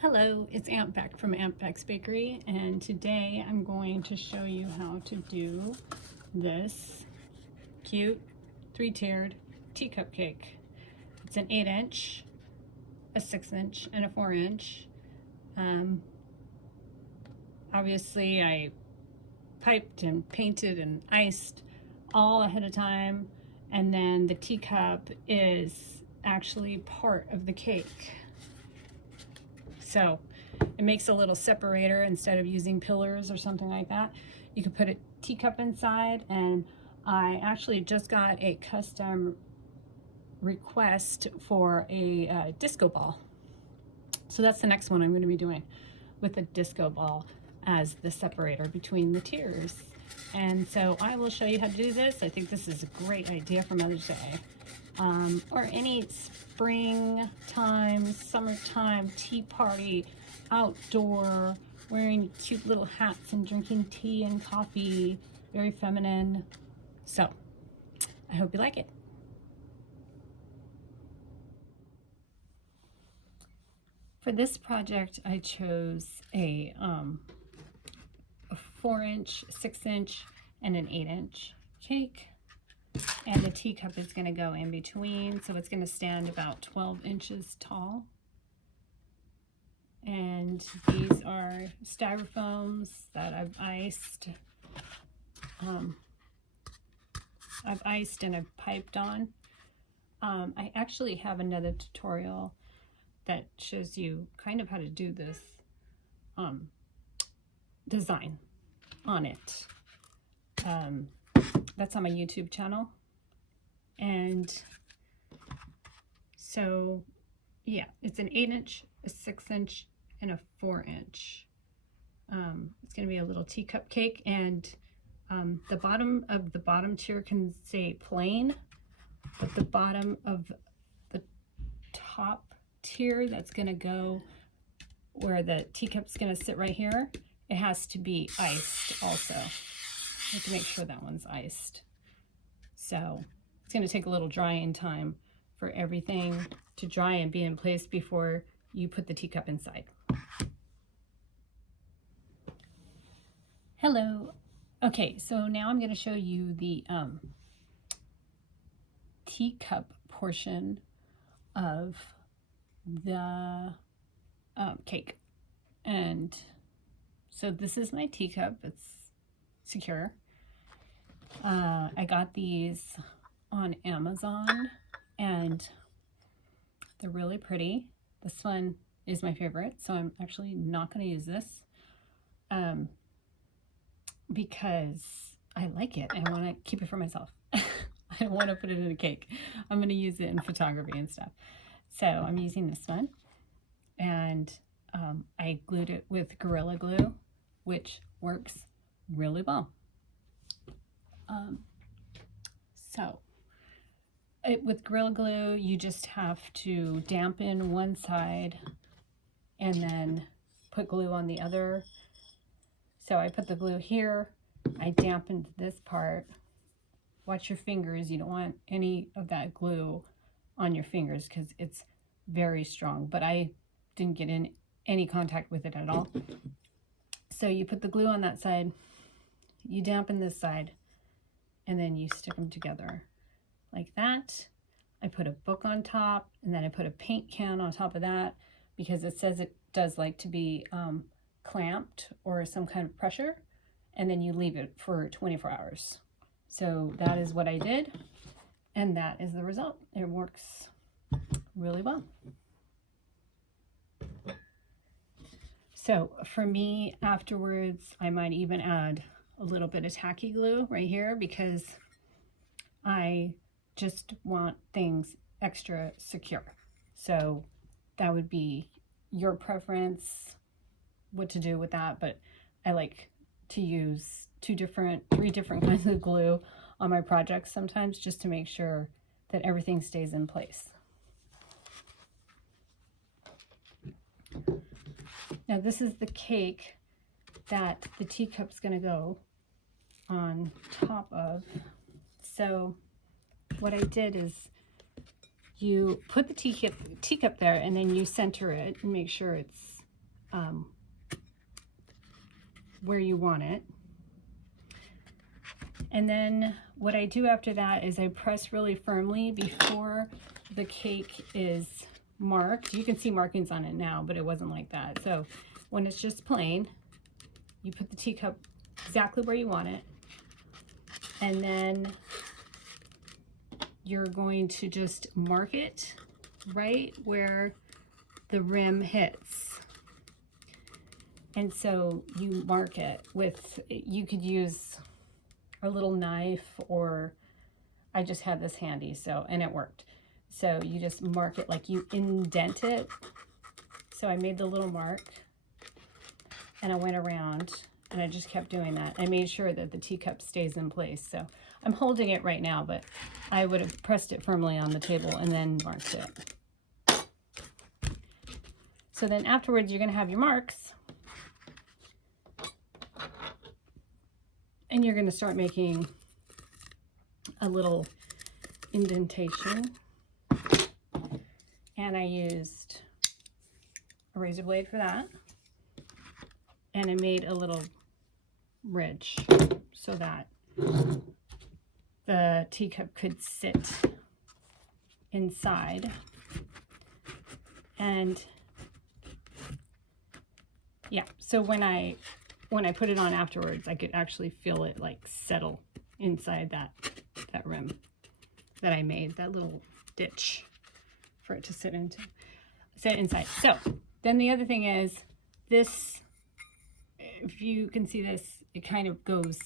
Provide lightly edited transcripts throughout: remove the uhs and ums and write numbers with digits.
Hello, it's Aunt Beck from Aunt Beck's Bakery, and today I'm going to show you how to do this cute 3-tiered teacup cake. It's an 8-inch, a 6-inch, and a 4-inch. Obviously I piped and painted and iced all ahead of time, and then the teacup is actually part of the cake. So it makes a little separator instead of using pillars or something like that. You could put a teacup inside, and I actually just got a custom request for a disco ball. So that's the next one I'm going to be doing, with a disco ball as the separator between the tiers. And so I will show you how to do this. I think this is a great idea for Mother's Day. Or any springtime, summertime tea party, outdoor, wearing cute little hats and drinking tea and coffee, very feminine. So I hope you like it. For this project, I chose a 4-inch, 6-inch, and an 8-inch cake. And the teacup is going to go in between, so it's going to stand about 12 inches tall. And these are styrofoams that I've iced. And I've piped on. I actually have another tutorial that shows you kind of how to do this design on it. That's on my YouTube channel. And so, yeah, it's an 8-inch, a 6-inch, and a 4-inch. It's going to be a little teacup cake, and the bottom of the bottom tier can stay plain, but the bottom of the top tier that's going to go where the teacup's going to sit right here, it has to be iced also. I have to make sure that one's iced. So it's going to take a little drying time for everything to dry and be in place before you put the teacup inside. Hello. Okay, so now I'm going to show you the teacup portion of the cake. And so this is my teacup. It's secure. I got these on Amazon, and they're really pretty. This one is my favorite, so I'm actually not going to use this because I like it. I want to keep it for myself. I don't want to put it in a cake. I'm going to use it in photography and stuff. So I'm using this one, and I glued it with Gorilla Glue, which works really well. With Gorilla Glue, you just have to dampen one side and then put glue on the other. So I put the glue here, I dampened this part. Watch your fingers, you don't want any of that glue on your fingers because it's very strong, but I didn't get in any contact with it at all. So you put the glue on that side, you dampen this side, and then you stick them together like that. I put a book on top, and then I put a paint can on top of that because it says it does like to be clamped or some kind of pressure, and then you leave it for 24 hours. So that is what I did, and that is the result. It works really well. So for me, afterwards, I might even add a little bit of tacky glue right here because I just want things extra secure. So that would be your preference what to do with that, but I like to use 3 different kinds of glue on my projects sometimes just to make sure that everything stays in place. Now this is the cake that the teacup's going to go on top of. So what I did is you put the teacup there, and then you center it and make sure it's where you want it. And then what I do after that is I press really firmly before the cake is marked. You can see markings on it now, but it wasn't like that. So when it's just plain, you put the teacup exactly where you want it. And then you're going to just mark it right where the rim hits. And so you mark it with, you could use a little knife, or I just had this handy, so, and it worked. So you just mark it like you indent it. So I made the little mark and I went around and I just kept doing that. I made sure that the teacup stays in place. So I'm holding it right now, but I would have pressed it firmly on the table and then marked it. So then afterwards, you're going to have your marks. And you're going to start making a little indentation. And I used a razor blade for that. And I made a little ridge so that the teacup could sit inside. And yeah, so when I put it on afterwards, I could actually feel it like settle inside that rim that I made, that little ditch for it to sit inside. So then the other thing is this, if you can see this, it kind of goes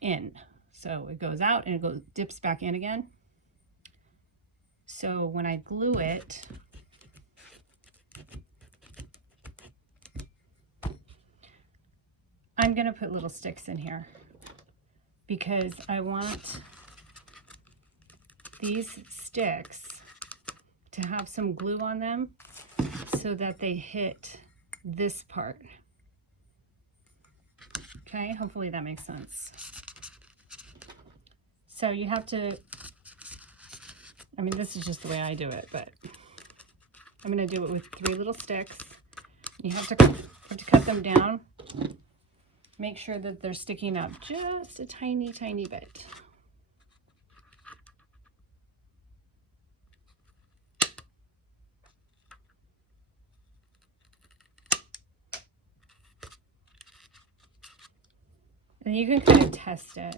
in. So it goes out and it dips back in again. So when I glue it, I'm going to put little sticks in here because I want these sticks to have some glue on them so that they hit this part. Okay, hopefully that makes sense. So you have to, I mean, this is just the way I do it, but I'm going to do it with 3 little sticks. You have to cut them down. Make sure that they're sticking up just a tiny, tiny bit. And you can kind of test it.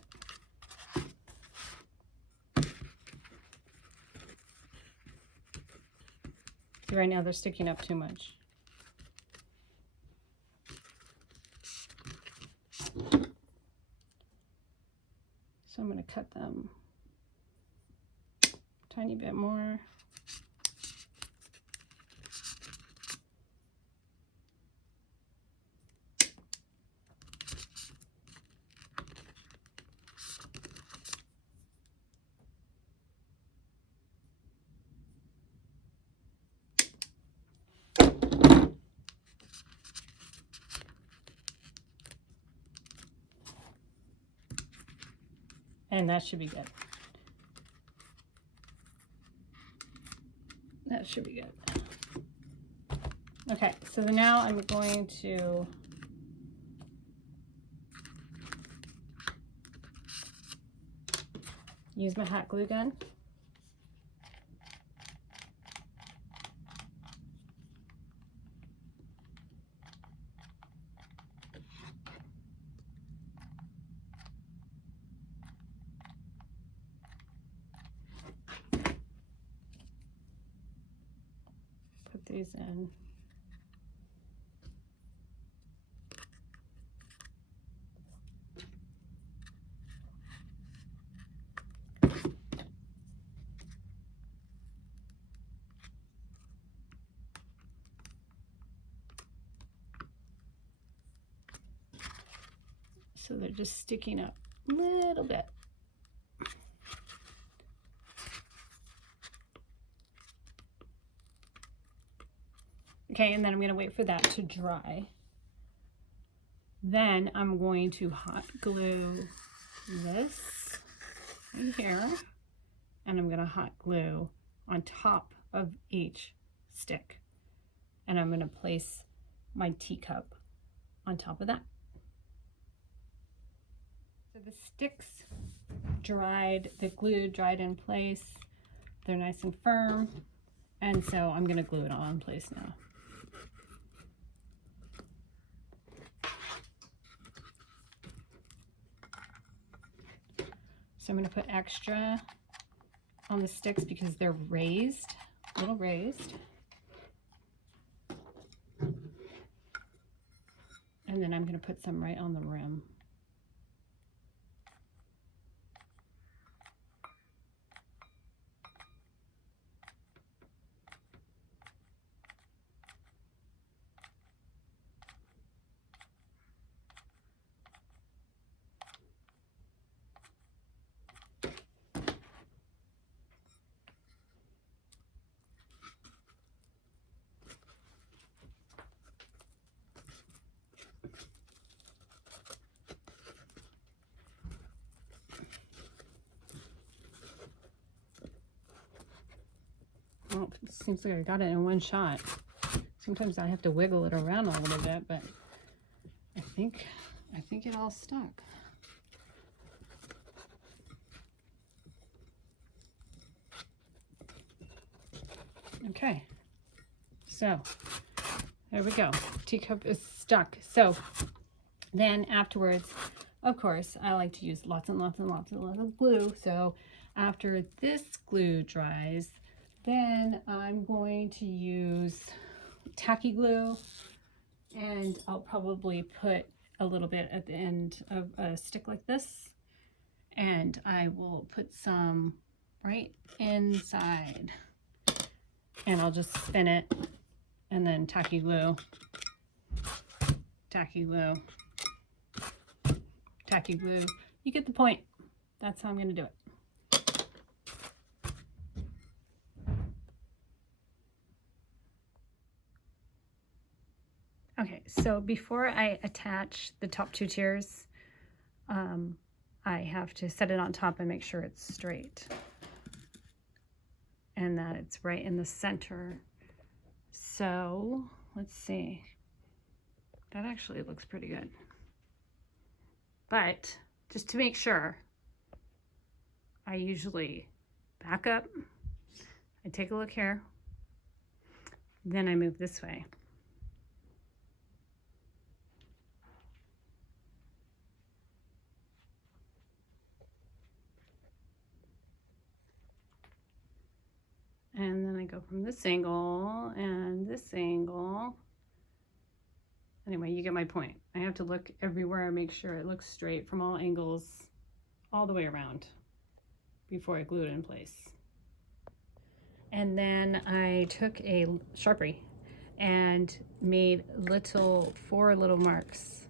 Right now they're sticking up too much. So I'm going to cut them a tiny bit more. And that should be good. That should be good. Okay, so now I'm going to use my hot glue gun. Put these in. So they're just sticking up a little bit. Okay, and then I'm going to wait for that to dry. Then I'm going to hot glue this right here, and I'm going to hot glue on top of each stick. And I'm going to place my teacup on top of that. So the sticks dried, the glue dried in place. They're nice and firm. And so I'm going to glue it all in place now. So I'm going to put extra on the sticks because they're raised, a little raised. And then I'm going to put some right on the rim. Well, it seems like I got it in one shot. Sometimes I have to wiggle it around a little bit, but I think it all stuck. Okay, so there we go. Teacup is stuck. So then afterwards, of course, I like to use lots and lots and lots and lots of glue. So after this glue dries, then I'm going to use tacky glue, and I'll probably put a little bit at the end of a stick like this, and I will put some right inside, and I'll just spin it, and then tacky glue, tacky glue, tacky glue. You get the point. That's how I'm going to do it. Okay, so before I attach the top two tiers, I have to set it on top and make sure it's straight and that it's right in the center. So let's see. That actually looks pretty good. But just to make sure, I usually back up, I take a look here, then I move this way. And then I go from this angle and this angle. Anyway, you get my point. I have to look everywhere and make sure it looks straight from all angles, all the way around, before I glue it in place. And then I took a Sharpie and made four little marks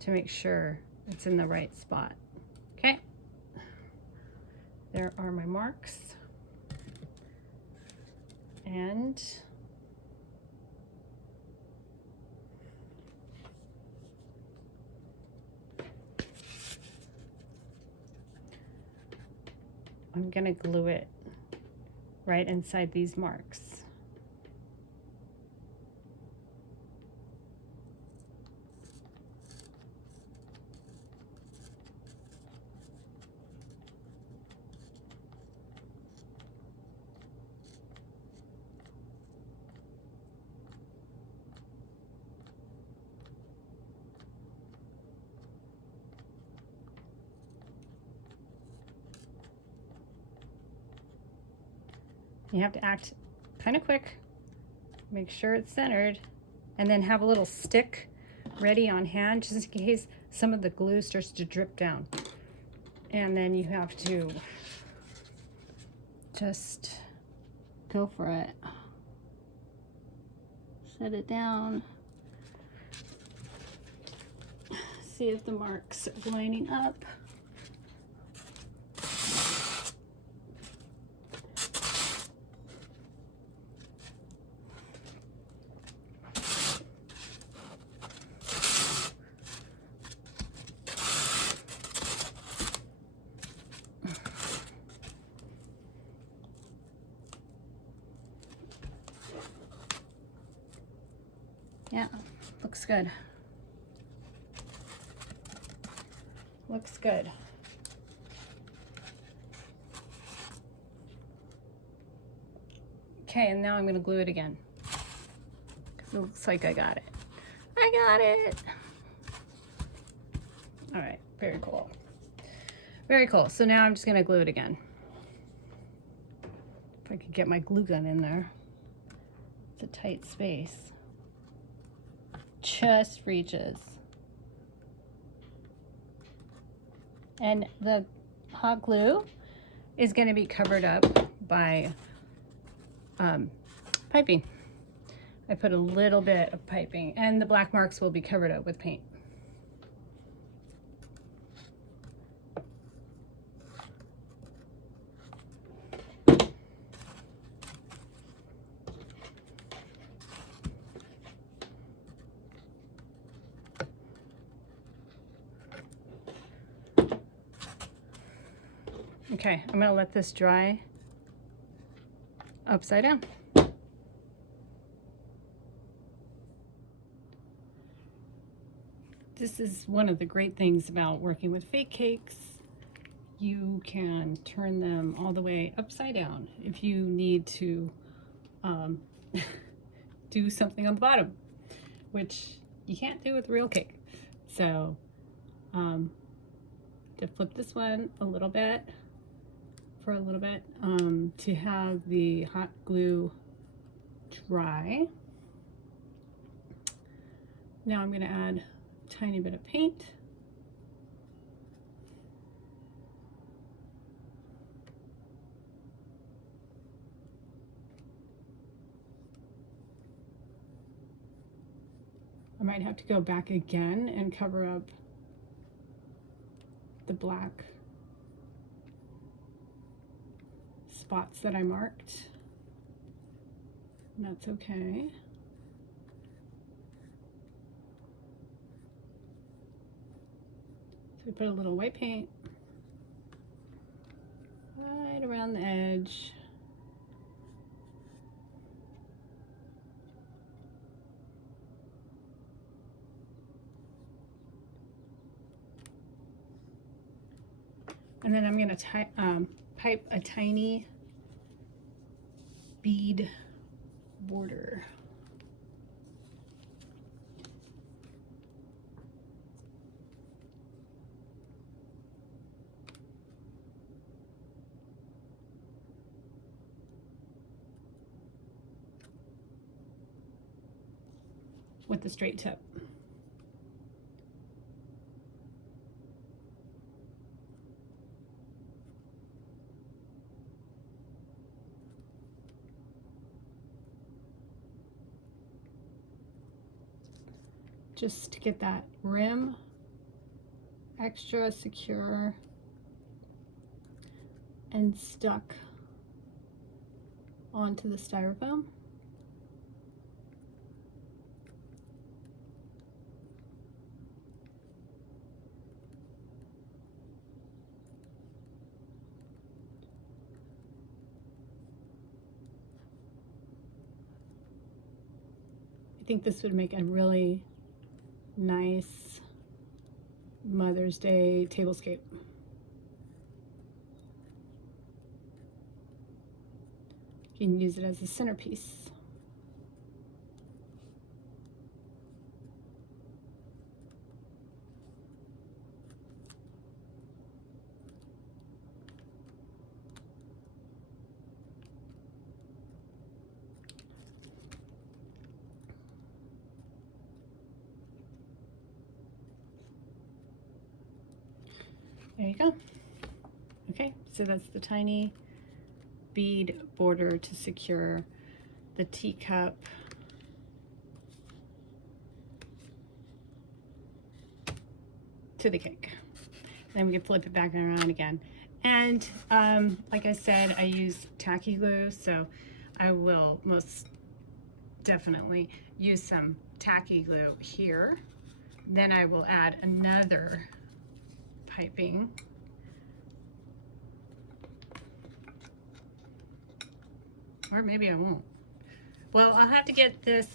to make sure it's in the right spot. Okay, there are my marks. And I'm going to glue it right inside these marks. You have to act kind of quick, make sure it's centered, and then have a little stick ready on hand just in case some of the glue starts to drip down. And then you have to just go for it. Set it down. See if the marks are lining up. Yeah, looks good. Looks good. Okay, and now I'm going to glue it again, because it looks like I got it. I got it! All right, very cool. Very cool. So now I'm just going to glue it again. If I could get my glue gun in there. It's a tight space. Just reaches. And the hot glue is going to be covered up by piping. I put a little bit of piping, and the black marks will be covered up with paint. Okay, I'm gonna let this dry upside down. This is one of the great things about working with fake cakes. You can turn them all the way upside down if you need to do something on the bottom, which you can't do with real cake. So to flip this one a little bit, for a little bit, to have the hot glue dry. Now I'm going to add a tiny bit of paint. I might have to go back again and cover up the black spots that I marked. And that's okay. So we put a little white paint right around the edge. And then I'm going to pipe a tiny bead border. With the straight tip. Just to get that rim extra secure and stuck onto the styrofoam. I think this would make a really nice Mother's Day tablescape. You can use it as a centerpiece. There you go. Okay, so that's the tiny bead border to secure the teacup to the cake. Then we can flip it back around again. And like I said, I use tacky glue, so I will most definitely use some tacky glue here. Then I will add another piping. Or maybe I won't. Well, I'll have to get this.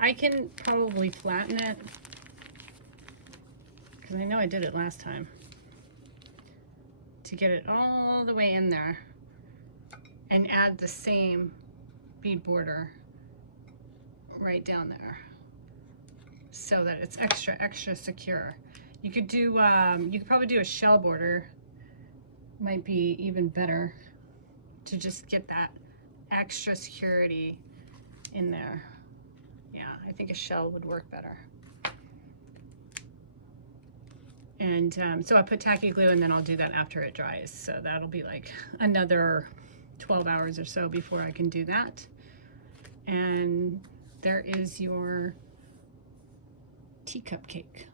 I can probably flatten it because I know I did it last time to get it all the way in there, and add the same bead border right down there so that it's extra secure. You could do you could probably do a shell border, might be even better to just get that extra security in there. Yeah, I think a shell would work better. And so I put tacky glue, and then I'll do that after it dries. So that'll be like another 12 hours or so before I can do that. And there is your teacup cake.